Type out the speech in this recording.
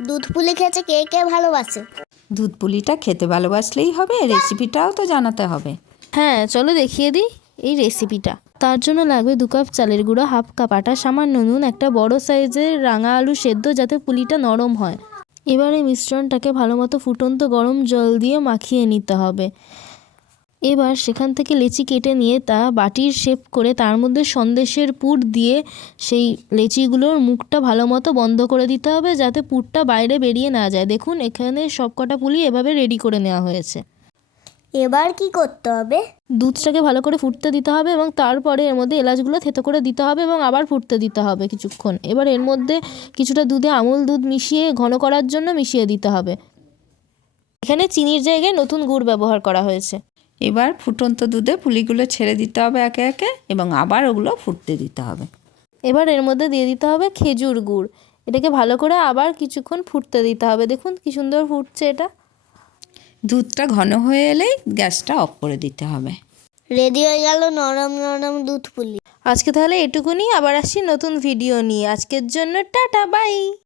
দুধ পুলি খেতে কে কে ভালোবাসে? দুধ পুলিটা খেতে ভালোবাসলেই হবে, রেসিপিটাও তো জানাতে হবে। হ্যাঁ, চলো দেখিয়ে দিই এই রেসিপিটা। তার জন্য লাগবে 2 কাপ চালের গুঁড়ো, 1/2 কাপ আটা, সামান্য নুন, একটা বড় সাইজের রাঙা আলু সেদ্ধ যাতে পুলিটা নরম হয়। এবার এই মিশ্রণটাকে ভালো মতো ফুটন্ত গরম জল দিয়ে মাখিয়ে নিতে হবে। এবার সেখান থেকে লেচি কেটে নিয়ে তা বাটির শেপ করে তার মধ্যে সন্দেশের পুর দিয়ে সেই লেচিগুলোর মুখটা ভালো মতো বন্ধ করে দিতে হবে যাতে পুরটা বাইরে বেরিয়ে না যায়। দেখুন এখানে সবকটা পুলি এভাবে রেডি করে নেওয়া হয়েছে। এবার কি করতে হবে? দুধটাকে ভালো করে ফুটতে দিতে হবে এবং তারপরে এর মধ্যে এলাচগুলো থেতো করে দিতে হবে এবং আবার ফুটতে দিতে হবে কিছুক্ষণ। এবার এর মধ্যে কিছুটা দুধে আমুল দুধ মিশিয়ে ঘন করার জন্য মিশিয়ে দিতে হবে। এখানে চিনির জায়গায় নতুন গুড় ব্যবহার করা হয়েছে। এবার ফুটন্ত দুধে পুলিগুলো ছেড়ে দিতে হবে একে একে এবং আবার ওগুলো ফুটতে দিতে হবে। এবার এর মধ্যে দিয়ে দিতে হবে খেজুর গুড়। এটাকে ভালো করে আবার কিছুক্ষণ ফুটতে দিতে হবে। দেখুন কি সুন্দর ফুটছে এটা। দুধটা ঘন হয়ে এলেই গ্যাসটা অফ করে দিতে হবে। রেডি হয়ে গেল নরম নরম দুধ পুলি। আজকে তাহলে এটুকুনি, আবার আসছি নতুন ভিডিও নিয়ে। আজকের জন্য টাটা, বাই।